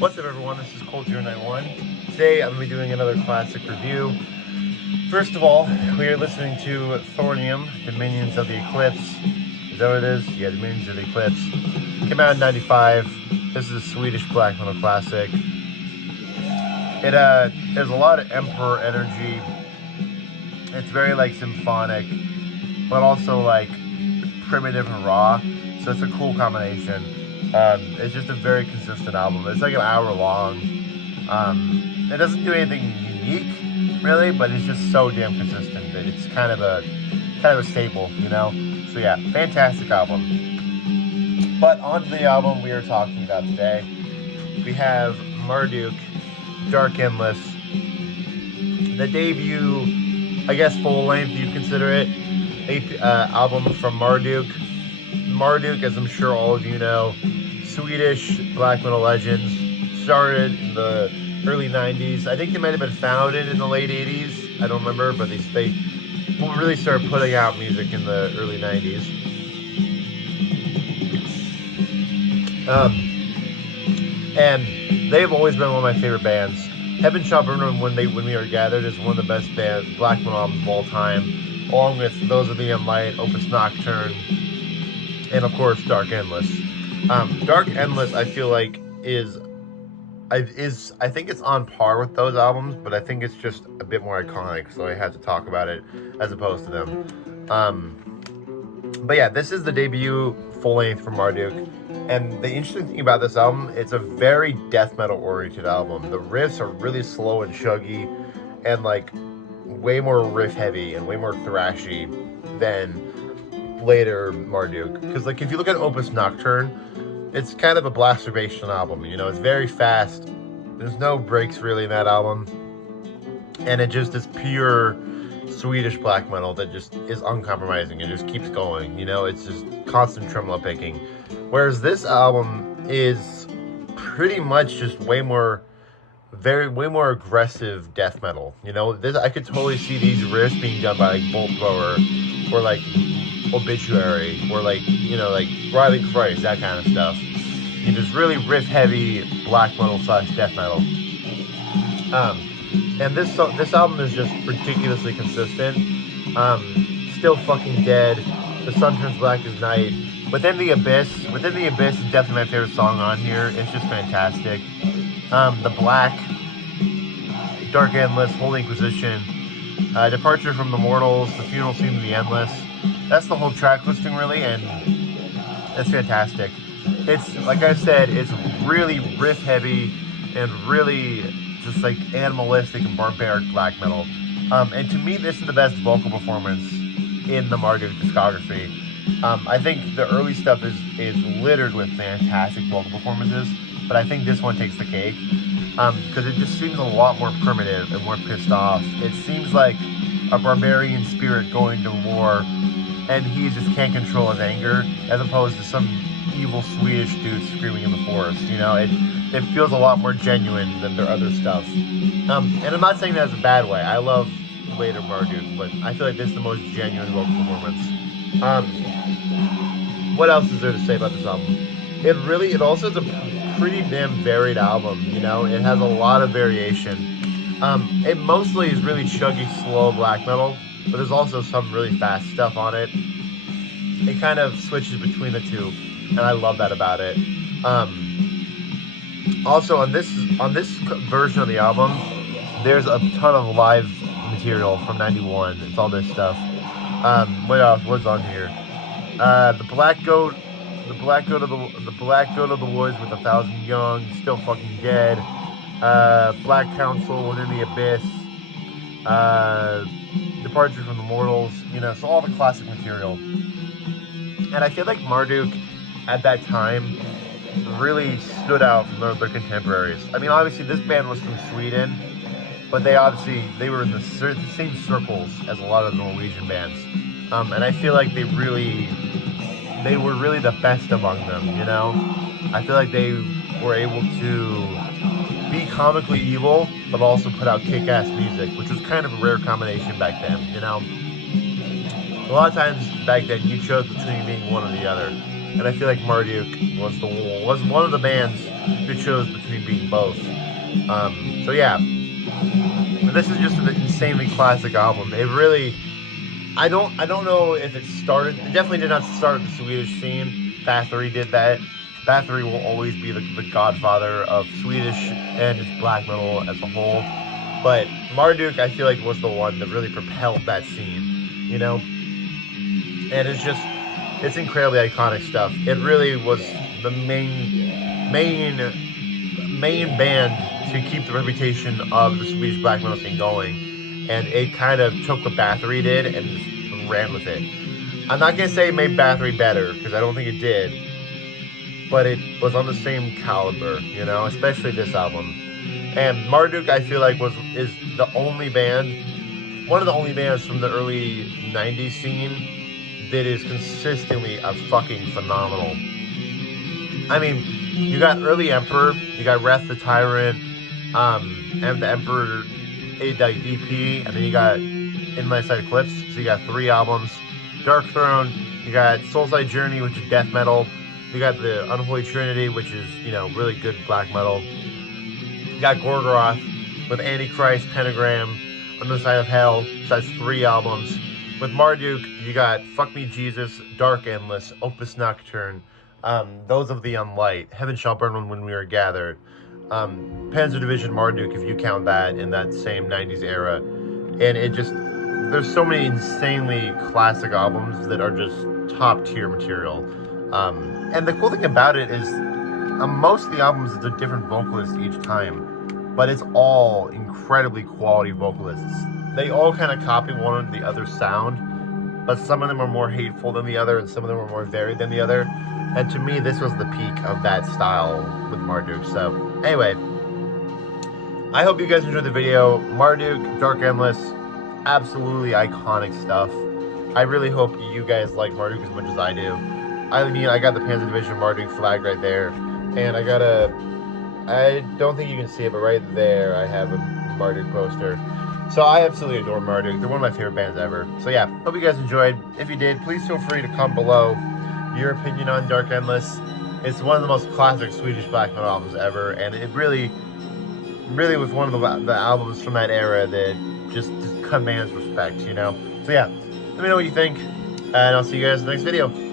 What's up, everyone? This is Colt091. Today I'm going to be doing another classic review. First of all, we are listening to Thornium, Dominions of the Eclipse. Is that what it is? Yeah, Dominions of the Eclipse. Came out in '95. This is a Swedish black metal classic. It has a lot of Emperor energy. It's very like symphonic, but also like primitive and raw. So it's a cool combination. It's just a very consistent album. It's like an hour long. It doesn't do anything unique, really, but it's just so damn consistent that it's kind of a staple, you know. So yeah, fantastic album. But on to the album we are talking about today. We have Marduk, Dark Endless, the debut, I guess full length you consider it, album from Marduk. Marduk, as I'm sure all of you know, Swedish black metal legends, started in the early 90s. I think they might have been founded in the late 80s. I don't remember, but they really started putting out music in the early 90s. And they've always been one of my favorite bands. Heaven Shall Burn when We Are Gathered is one of the best black metal albums of all time, along with Those of the Light, Opus Nocturne, and of course Dark Endless. Dark Endless, I feel like I think it's on par with those albums, but I think it's just a bit more iconic, so I had to talk about it as opposed to them. But yeah, this is the debut full length from Marduk, and the interesting thing about this album, it's a very death metal oriented album. The riffs are really slow and chuggy, and like way more riff heavy and way more thrashy than later Marduk. Because like if you look at Opus Nocturne, it's kind of a blasturbation album, you know. It's very fast. There's no breaks really in that album, and it just is pure Swedish black metal that just is uncompromising. It just keeps going, you know. It's just constant tremolo picking. Whereas this album is pretty much just way more aggressive death metal. You know, this I could totally see these riffs being done by like Bolt Thrower or like Obituary or like, you know, like Riley Christ, that kind of stuff. You just really riff heavy black metal / death metal. And this album is just ridiculously consistent. Still Fucking Dead, The Sun Turns Black as Night, Within the Abyss is definitely my favorite song on here. It's just fantastic. The Black, Dark Endless, Holy Inquisition, Departure from the Mortals, The Funeral Seemed to Be Endless. That's the whole track listing, really, and it's fantastic. It's, like I said, it's really riff heavy and really just like animalistic and barbaric black metal. And to me, this is the best vocal performance in the Marduk discography. I think the early stuff is littered with fantastic vocal performances, but I think this one takes the cake because it just seems a lot more primitive and more pissed off. It seems like a barbarian spirit going to war, and he just can't control his anger, as opposed to some evil Swedish dude screaming in the forest. You know, it feels a lot more genuine than their other stuff. And I'm not saying that as a bad way. I love later Marduk, but I feel like this is the most genuine vocal performance. What else is there to say about this album? It also is a pretty damn varied album. You know, it has a lot of variation. It mostly is really chuggy, slow black metal, but there's also some really fast stuff on it. It kind of switches between the two, and I love that about it. Also, on this version of the album, there's a ton of live material from '91. It's all this stuff. What else? What's on here? The Black Goat of the Woods with 1,000 Young, Still Fucking Dead. Black Council, Within the Abyss, Departure from the Mortals, you know, so all the classic material. And I feel like Marduk at that time really stood out from their contemporaries. I mean, obviously this band was from Sweden, but they were in the same circles as a lot of the Norwegian bands. And I feel like they were really the best among them, you know? I feel like they were able to be comically evil, but also put out kick-ass music, which was kind of a rare combination back then, you know? A lot of times back then, you chose between being one or the other. and I feel like Marduk was one of the bands who chose between being both. So yeah, this is just an insanely classic album. It really, I don't know if it started. It definitely did not start the Swedish scene. Bathory did that. Bathory will always be the godfather of Swedish and just black metal as a whole. But Marduk, I feel like, was the one that really propelled that scene. You know, and it's incredibly iconic stuff. It really was the main band to keep the reputation of the Swedish black metal scene going, and it kind of took what Bathory did and just ran with it. I'm not gonna say it made Bathory better because I don't think it did, but it was on the same caliber, you know, especially this album. And Marduk, I feel like is the only band, one of the only bands from the early '90s scene that is consistently a fucking phenomenal. I mean, you got early Emperor, you got Wrath the Tyrant, and the Emperor EP, and then you got Endless Eclipse. So you got 3 albums. Dark Throne, you got Soulside Journey, which is death metal. You got the Unholy Trinity, which is, you know, really good black metal. You got Gorgoroth with Antichrist, Pentagram, On the Side of Hell. So that's 3 albums. With Marduk, you got Fuck Me Jesus, Dark Endless, Opus Nocturne, Those of the Unlight, Heaven Shall Burn When We Are Gathered, Panzer Division Marduk, if you count that in that same 90s era. And it just, there's so many insanely classic albums that are just top tier material. And the cool thing about it is most of the albums, it's a different vocalist each time, but it's all incredibly quality vocalists. They all kind of copy one of the other's sound, but some of them are more hateful than the other, and some of them are more varied than the other. And to me, this was the peak of that style with Marduk. So anyway, I hope you guys enjoyed the video. Marduk, Dark Endless, absolutely iconic stuff. I really hope you guys like Marduk as much as I do. I mean, I got the Panzer Division Marduk flag right there, and I don't think you can see it, but right there I have a Marduk poster. So I absolutely adore Marduk. They're one of my favorite bands ever. So yeah, hope you guys enjoyed. If you did, please feel free to comment below your opinion on Dark Endless. It's one of the most classic Swedish black metal albums ever, and it really was one of the albums from that era that just commands respect, you know? So yeah, let me know what you think, and I'll see you guys in the next video.